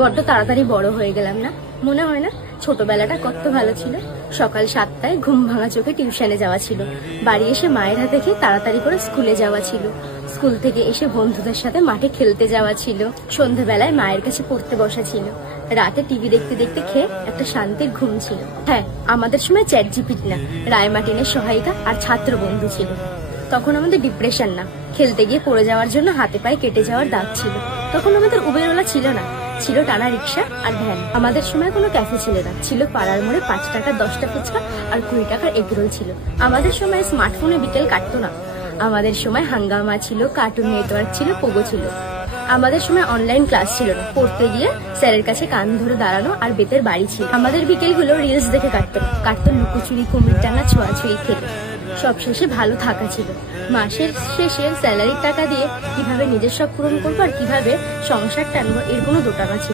বড্ড তাড়াতাড়ি বড় হয়ে গেলাম না? মনে হয় না ছোটবেলাটা কত ভালো ছিল। সকাল 7টায় ঘুম ভাঙা চোখে টিউশনে যাওয়া ছিল, বাড়ি এসে মায়ের হাতে খেয়ে তাড়াতাড়ি করে স্কুলে যাওয়া ছিল, স্কুল থেকে এসে বন্ধুদের সাথে মাঠে খেলতে যাওয়া ছিল, সন্ধ্যেবেলায় মায়ের কাছে পড়তে বসা ছিল, রাতে টিভি দেখতে দেখতে খেয়ে একটা শান্তির ঘুম ছিল। হ্যাঁ, আমাদের সময় চ্যাট জিপিটি না, রায় মার্টিনের সহায়িকা আর ছাত্র বন্ধু ছিল। তখন আমাদের ডিপ্রেশন না, খেলতে গিয়ে পড়ে যাওয়ার জন্য হাতে পায়ে কেটে যাওয়ার দাগ ছিল। তখন আমাদের উবেরওয়ালা ছিল না, ছিল টানা রিক্সা আর ভ্যান। আমাদের সময় কোনো ক্যাফে ছিল না, ছিল পাড়ার মোড়ে 5 টাকার 10টা ফুচকা আর 20 টাকার এগরোল ছিল। আমাদের সময় স্মার্টফোনে বিকেল কাটতো না। আমাদের সময় হাঙ্গামা ছিল, কার্টুন নেটওয়ার্ক ছিল, পোগো ছিল। আমাদের সময় অনলাইন ক্লাস ছিল না, পড়তে গিয়ে স্যারের কাছে কান ধরে দাঁড়ানো আর বেতের বাড়ি ছিল। আমাদের বিকেলগুলো রিলস দেখে কাটতো লুকোচুরি, কুমির টানা, ছোঁয়াছুঁয়ি খেলে। সব শেষে ভালো থাকা ছিল। মাসের শেষে স্যালারির টাকা দিয়ে কিভাবে নিজের সব পূরণ করবো আর কিভাবে সংসার টানবো এর কোনো দোটানা ছিল।